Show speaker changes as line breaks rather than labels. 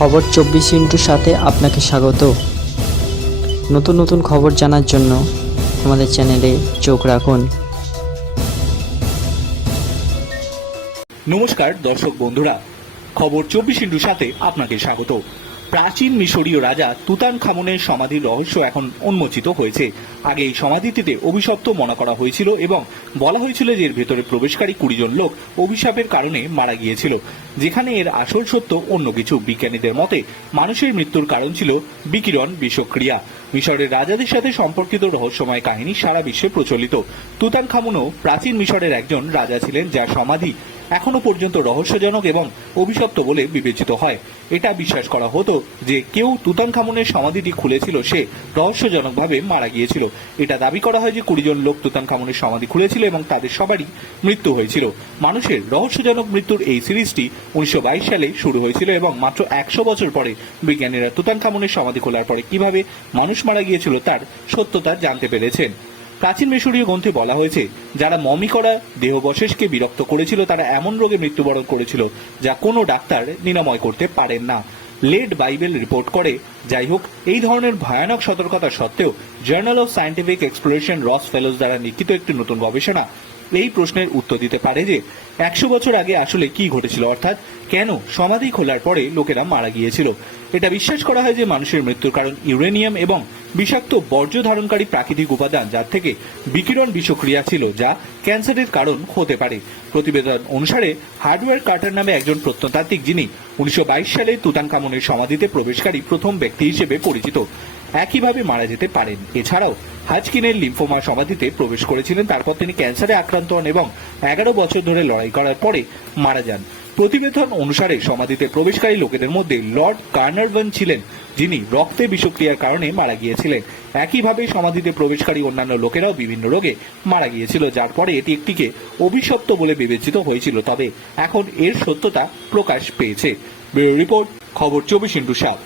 খবর চব্বিশ ইন্টুর সাথে আপনাকে স্বাগত। নতুন নতুন খবর জানার জন্য আমাদের চ্যানেলে চোখ রাখুন।
নমস্কার, দর্শক বন্ধুরা। খবর চব্বিশ ইন্টুর সাথে আপনাকে স্বাগত। প্রাচীন মিশরীয় রাজা তুতান খামনের সমাধির রহস্য এখন উন্মোচিত হয়েছে। আগে এই সমাধিটিতে অভিশপ্ত মনে করা হয়েছিল এবং বলা হয়েছিল যে এর ভেতরে প্রবেশকারী কুড়ি জন লোক অভিশাপের কারণে মারা গিয়েছিল। যেখানে এর আসল সত্য অন্য কিছু। বিজ্ঞানীদের মতে, মানুষের মৃত্যুর কারণ ছিল বিকিরণ বিষক্রিয়া। মিশরের রাজাদের সাথে সম্পর্কিত রহস্যময় কাহিনী সারা বিশ্বে প্রচলিত। তুতান খামুনও প্রাচীন মিশরের একজন রাজা ছিলেন যার সমাধি এখনও পর্যন্ত রহস্যজনক এবং অভিশপ্ত বলে বিবেচিত হয়। এটা বিশ্বাস করা হতো যে কেউ তুতান খামুনের সমাধিটি খুলেছিল, সে রহস্যজনকভাবে মারা গিয়েছিল। এটা দাবি করা হয় যে কুড়ি জন লোক তুতান খামুনের সমাধি খুলেছিল এবং তাদের সবারই মৃত্যু হয়েছিল। মানুষের রহস্যজনক মৃত্যুর এই সিরিজটি উনিশশো সালে শুরু হয়েছিল এবং মাত্র একশো বছর পরে বিজ্ঞানীরা তুতান খামুনের সমাধি খোলার পরে কীভাবে মানুষ মারা গিয়েছিল তার সত্যতা জানতে পেরেছেন। প্রাচীন মিশরীয় গ্রন্থে বলা হয়েছে, যারা মমি করা দেহবশেষকে বিরক্ত করেছিল, তারা এমন রোগে মৃত্যুবরণ করেছিল যা কোনো ডাক্তার নিরাময় করতে পারেন না। লেড বাইবেল রিপোর্ট করে, যাই হোক, এই ধরনের ভয়ানক সতর্কতা সত্ত্বেও জার্নাল অফ সায়েন্টিফিক এক্সপ্লোরেশন রস ফেলোস দ্বারা লিখিত একটি নতুন গবেষণা এই প্রশ্নের উত্তর দিতে পারে যে, একশো বছর আগে আসলে কি ঘটেছিল? অর্থাৎ কেন সমাধি খোলার পরে লোকেরা মারা গিয়েছিল? এটা বিশ্বাস করা হয় যে মানুষের মৃত্যুর কারণ ইউরেনিয়াম এবং বিষাক্ত বর্জ্য ধারণকারী প্রাকৃতিক উপাদান যার থেকে বিকিরণ বিষক্রিয়া ছিল, যা ক্যান্সারের কারণ হতে পারে। প্রতিবেদন অনুসারে হার্ডওয়্যার কার্টার নামে একজন প্রত্নতাত্ত্বিক যিনি উনিশশো বাইশ সালে তুতানকামনের সমাধিতে প্রবেশকারী প্রথম ব্যক্তি হিসেবে পরিচিত, একইভাবে মারা যেতে পারেন। এছাড়াও হাজকিনের লিম্ফোমা সমাধিতে প্রবেশ করেছিলেন, তারপর তিনি ক্যান্সারে আক্রান্ত হন এবং এগারো বছর ধরে লড়াই করার পরে মারা যান। প্রতিবেদন অনুসারে সমাধিতে প্রবেশকারী লোকেদের মধ্যে লর্ড কার্নারভন ছিলেন, যিনি রক্তে বিষক্রিয়ার কারণে মারা গিয়েছিলেন। একইভাবে সমাধিতে প্রবেশকারী অন্যান্য লোকেরাও বিভিন্ন রোগে মারা গিয়েছিল, যার পরে এটি একটিকে অভিশপ্ত বলে বিবেচিত হয়েছিল, তবে এখন এর সত্যতা প্রকাশ পেয়েছে। রিপোর্ট, খবর চব্বিশ ইন্টু সাত।